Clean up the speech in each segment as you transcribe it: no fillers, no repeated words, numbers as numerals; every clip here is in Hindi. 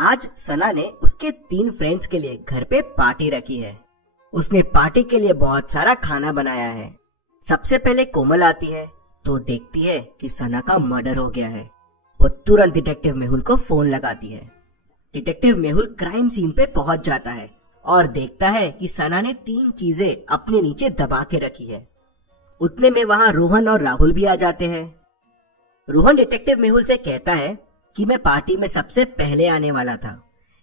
आज सना ने उसके 3 फ्रेंड्स के लिए घर पे पार्टी रखी है। उसने पार्टी के लिए बहुत सारा खाना बनाया है। सबसे पहले कोमल आती है तो देखती है कि सना का मर्डर हो गया है। वो तुरंत डिटेक्टिव मेहुल को फोन लगाती है। डिटेक्टिव मेहुल क्राइम सीन पे पहुंच जाता है और देखता है कि सना ने 3 चीजें अपने नीचे दबा के रखी है। उतने में वहाँ रोहन और राहुल भी आ जाते हैं। रोहन डिटेक्टिव मेहुल से कहता है कि मैं पार्टी में सबसे पहले आने वाला था,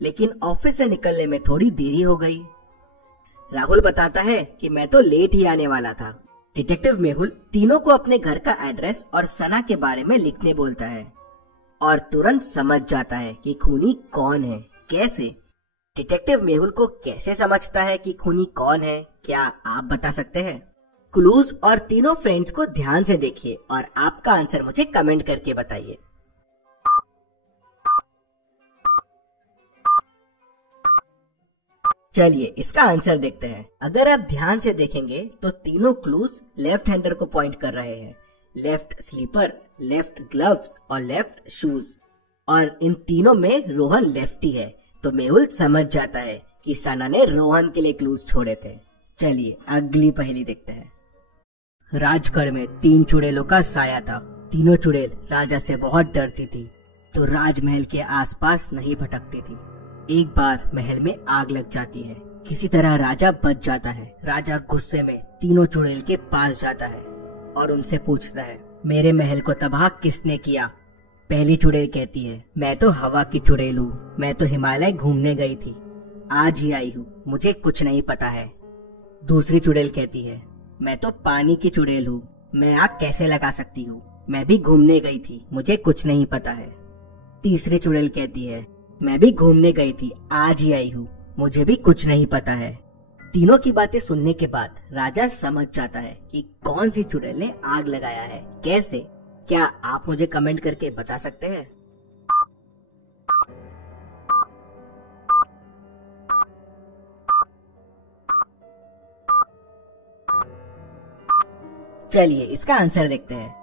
लेकिन ऑफिस से निकलने में थोड़ी देरी हो गई। राहुल बताता है कि मैं तो लेट ही आने वाला था। डिटेक्टिव मेहुल तीनों को अपने घर का एड्रेस और सना के बारे में लिखने बोलता है और तुरंत समझ जाता है कि खूनी कौन है। कैसे? डिटेक्टिव मेहुल को कैसे समझता है कि खूनी कौन है, क्या आप बता सकते हैं? क्लूज और तीनों फ्रेंड्स को ध्यान से देखिए और आपका आंसर मुझे कमेंट करके बताइए। चलिए इसका आंसर देखते हैं। अगर आप ध्यान से देखेंगे तो तीनों क्लूज लेफ्ट हैंडर को पॉइंट कर रहे हैं। लेफ्ट स्लीपर, लेफ्ट ग्लव्स और लेफ्ट शूज। और इन तीनों में रोहन लेफ्टी है, तो मेहुल समझ जाता है कि सना ने रोहन के लिए क्लूज छोड़े थे। चलिए अगली पहेली देखते हैं। राजगढ़ में 3 चुड़ैलों का साया था। तीनों चुड़ैल राजा से बहुत डरती थी, तो राजमहल के आसपास नहीं भटकती थी। एक बार महल में आग लग जाती है। किसी तरह राजा बच जाता है। राजा गुस्से में तीनों चुड़ैल के पास जाता है और उनसे पूछता है, मेरे महल को तबाह किसने किया? पहली चुड़ैल कहती है, मैं तो हवा की चुड़ैल हूँ, मैं तो हिमालय घूमने गई थी, आज ही आई हूँ, मुझे कुछ नहीं पता है। दूसरी चुड़ैल कहती है, मैं तो पानी की चुड़ैल हूँ, मैं आग कैसे लगा सकती हूँ, मैं भी घूमने गई थी, मुझे कुछ नहीं पता है। तीसरी चुड़ैल कहती है, मैं भी घूमने गई थी, आज ही आई हूँ, मुझे भी कुछ नहीं पता है। तीनों की बातें सुनने के बाद राजा समझ जाता है कि कौन सी चुड़ैल ने आग लगाया है। कैसे? क्या आप मुझे कमेंट करके बता सकते हैं? चलिए इसका आंसर देखते हैं।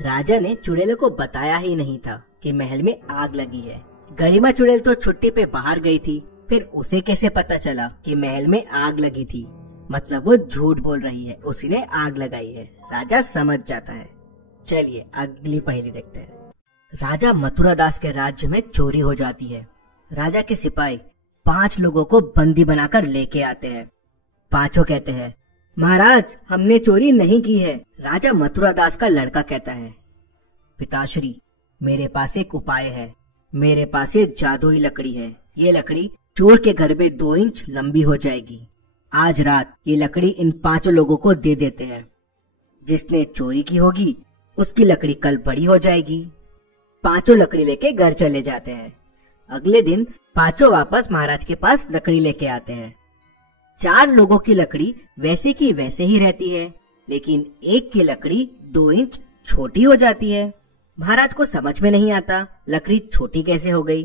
राजा ने चुड़ैलों को बताया ही नहीं था कि महल में आग लगी है। गरिमा चुड़ैल तो छुट्टी पे बाहर गई थी, फिर उसे कैसे पता चला कि महल में आग लगी थी? मतलब वो झूठ बोल रही है, उसी ने आग लगाई है। राजा समझ जाता है। चलिए अगली पहेली देखते हैं। राजा मथुरा दास के राज्य में चोरी हो जाती है। राजा के सिपाही 5 लोगों को बंदी बनाकर लेके आते हैं। पांचों कहते हैं, महाराज हमने चोरी नहीं की है। राजा मथुरा दास का लड़का कहता है, पिताश्री मेरे पास एक उपाय है। मेरे पास ये जादुई लकड़ी है। ये लकड़ी चोर के घर में 2 इंच लंबी हो जाएगी। आज रात ये लकड़ी इन 5 लोगों को दे देते हैं। जिसने चोरी की होगी उसकी लकड़ी कल बड़ी हो जाएगी। 5 लकड़ी लेके घर चले जाते हैं। अगले दिन 5 वापस महाराज के पास लकड़ी लेके आते हैं। 4 लोगों की लकड़ी वैसे की वैसे ही रहती है, लेकिन एक की लकड़ी 2 इंच छोटी हो जाती है। महाराज को समझ में नहीं आता लकड़ी छोटी कैसे हो गई।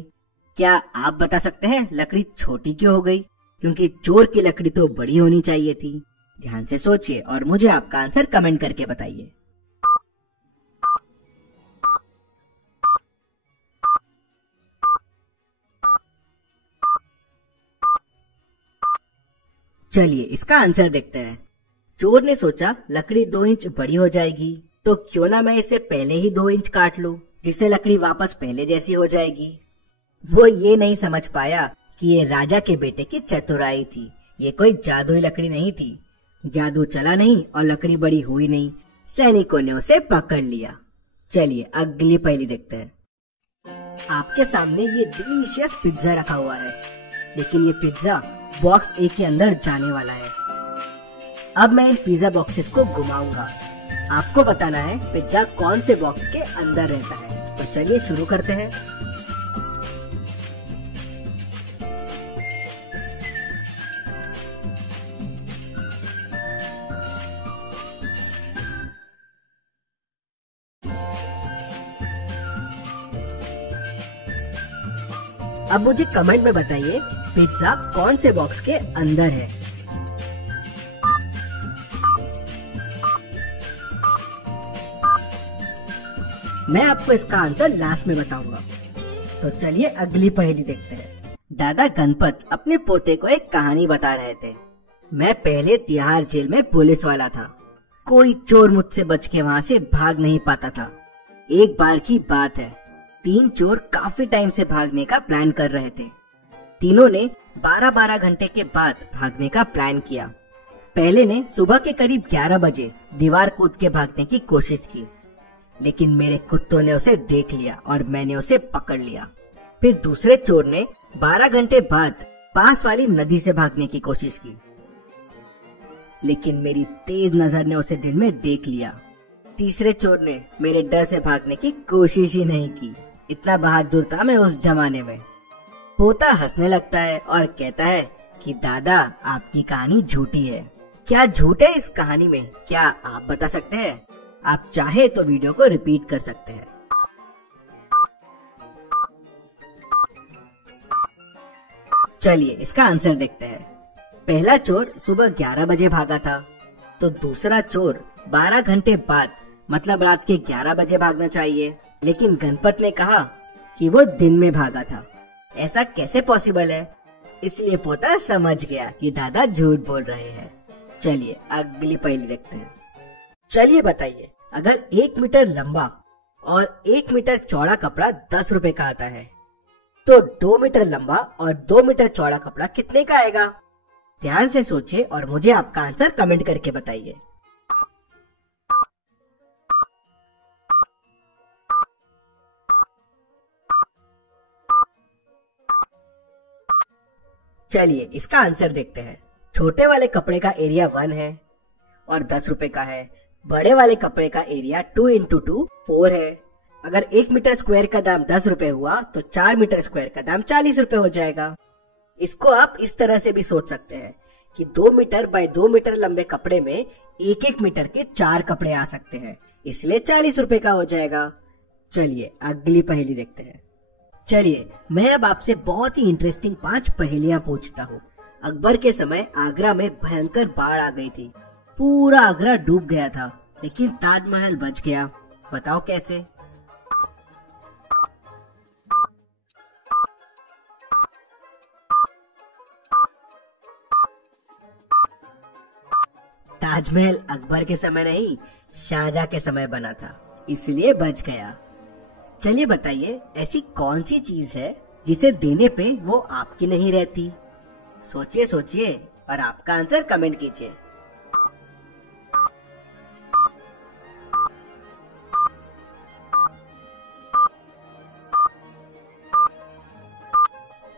क्या आप बता सकते हैं लकड़ी छोटी क्यों हो गई? क्योंकि चोर की लकड़ी तो बड़ी होनी चाहिए थी। ध्यान से सोचिए और मुझे आपका आंसर कमेंट करके बताइए। चलिए इसका आंसर देखते हैं। चोर ने सोचा लकड़ी 2 इंच बड़ी हो जाएगी, तो क्यों ना मैं इसे पहले ही 2 इंच काट लूं, जिससे लकड़ी वापस पहले जैसी हो जाएगी। वो ये नहीं समझ पाया कि ये राजा के बेटे की चतुराई थी। ये कोई जादुई लकड़ी नहीं थी। जादू चला नहीं और लकड़ी बड़ी हुई नहीं। सैनिकों ने उसे पकड़ लिया। चलिए अगली पहेली देखते हैं। आपके सामने ये डिलीशियस पिज्जा रखा हुआ है, लेकिन ये पिज्जा बॉक्स ए के अंदर जाने वाला है। अब मैं इन पिज्जा बॉक्सेस को घुमाऊंगा। आपको बताना है पिज्जा कौन से बॉक्स के अंदर रहता है। तो चलिए शुरू करते हैं। अब मुझे कमेंट में बताइए पिज्जा कौन से बॉक्स के अंदर है। मैं आपको इसका आंसर लास्ट में बताऊंगा। तो चलिए अगली पहेली देखते हैं। दादा गणपत अपने पोते को एक कहानी बता रहे थे। मैं पहले तिहाड़ जेल में पुलिस वाला था। कोई चोर मुझसे बच के वहाँ से भाग नहीं पाता था। एक बार की बात है, 3 चोर काफी टाइम से भागने का प्लान कर रहे थे। तीनों ने 12-12 घंटे के बाद भागने का प्लान किया। पहले ने सुबह के करीब 11 बजे दीवार कूद के भागने की कोशिश की, लेकिन मेरे कुत्तों ने उसे देख लिया और मैंने उसे पकड़ लिया। फिर दूसरे चोर ने 12 घंटे बाद पास वाली नदी से भागने की कोशिश की, लेकिन मेरी तेज नजर ने उसे दिन में देख लिया। तीसरे चोर ने मेरे डर से भागने की कोशिश ही नहीं की। इतना बहादुर था मैं उस जमाने में। पोता हंसने लगता है और कहता है कि दादा आपकी कहानी झूठी है। क्या झूठ है इस कहानी में, क्या आप बता सकते हैं? आप चाहे तो वीडियो को रिपीट कर सकते हैं। चलिए इसका आंसर देखते हैं। पहला चोर सुबह 11 बजे भागा था, तो दूसरा चोर 12 घंटे बाद मतलब रात के 11 बजे भागना चाहिए, लेकिन गणपत ने कहा कि वो दिन में भागा था। ऐसा कैसे पॉसिबल है? इसलिए पोता समझ गया कि दादा झूठ बोल रहे हैं। चलिए अगली पहेली देखते हैं। चलिए बताइए, अगर 1 मीटर लंबा और 1 मीटर चौड़ा कपड़ा 10 रुपए का आता है, तो 2 मीटर लंबा और 2 मीटर चौड़ा कपड़ा कितने का आएगा? ध्यान से सोचिए और मुझे आपका आंसर कमेंट करके बताइए। चलिए इसका आंसर देखते हैं। छोटे वाले कपड़े का एरिया 1 है और 10 रुपए का है। बड़े वाले कपड़े का एरिया 2 × 2 4 है। अगर 1 मीटर स्क्वायर का दाम 10 रुपए हुआ तो 4 मीटर स्क्वायर का दाम 40 रुपए हो जाएगा। इसको आप इस तरह से भी सोच सकते हैं कि 2 मीटर बाय 2 मीटर लंबे कपड़े में 1-1 मीटर के 4 कपड़े आ सकते हैं, इसलिए 40 रुपए का हो जाएगा। चलिए अगली पहेली देखते हैं। चलिए मैं अब आपसे बहुत ही इंटरेस्टिंग 5 पहेलियां पूछता हूँ। अकबर के समय आगरा में भयंकर बाढ़ आ गई थी। पूरा आगरा डूब गया था, लेकिन ताजमहल बच गया। बताओ कैसे? ताजमहल अकबर के समय नहीं, शाहजहां के समय बना था, इसलिए बच गया। चलिए बताइए, ऐसी कौन सी चीज है जिसे देने पे वो आपकी नहीं रहती? सोचिए सोचिए और आपका आंसर कमेंट कीजिए।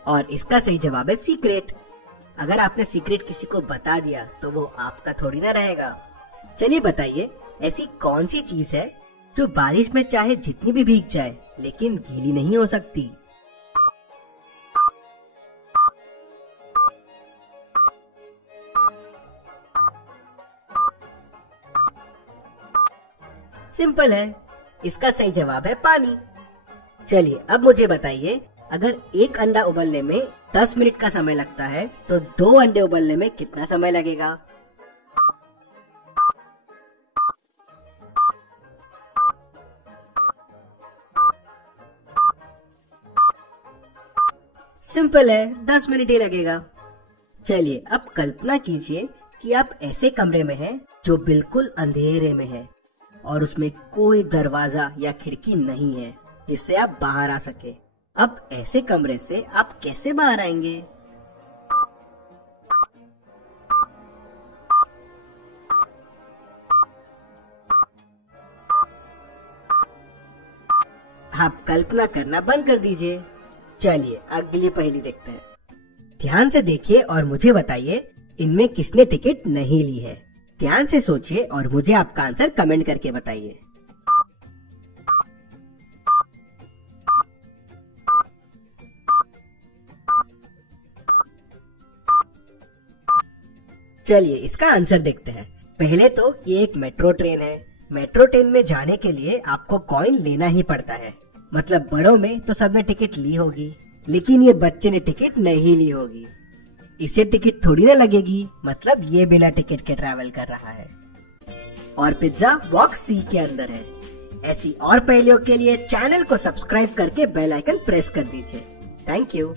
और इसका सही जवाब है सीक्रेट। अगर आपने सीक्रेट किसी को बता दिया तो वो आपका थोड़ी ना रहेगा। चलिए बताइए, ऐसी कौन सी चीज है जो बारिश में चाहे जितनी भी भीग जाए लेकिन गीली नहीं हो सकती? सिंपल है, इसका सही जवाब है पानी। चलिए अब मुझे बताइए, अगर एक अंडा उबलने में 10 मिनट का समय लगता है तो 2 अंडे उबलने में कितना समय लगेगा? सिंपल है, 10 मिनट ही लगेगा। चलिए अब कल्पना कीजिए कि आप ऐसे कमरे में हैं जो बिल्कुल अंधेरे में है और उसमें कोई दरवाजा या खिड़की नहीं है जिससे आप बाहर आ सके। अब ऐसे कमरे से आप कैसे बाहर आएंगे? आप कल्पना करना बंद कर दीजिए। चलिए अगली पहेली देखते हैं। ध्यान से देखिए और मुझे बताइए, इनमें किसने टिकट नहीं ली है? ध्यान से सोचिए और मुझे आपका आंसर कमेंट करके बताइए। चलिए इसका आंसर देखते हैं। पहले तो ये एक मेट्रो ट्रेन है। मेट्रो ट्रेन में जाने के लिए आपको कॉइन लेना ही पड़ता है। मतलब बड़ों में तो सबने टिकट ली होगी, लेकिन ये बच्चे ने टिकट नहीं ली होगी। इसे टिकट थोड़ी ना लगेगी, मतलब ये बिना टिकट के ट्रैवल कर रहा है। और पिज्जा बॉक्स सी के अंदर है। ऐसी और पहेलियों के लिए चैनल को सब्सक्राइब करके बेल आइकन प्रेस कर दीजिए। Thank you.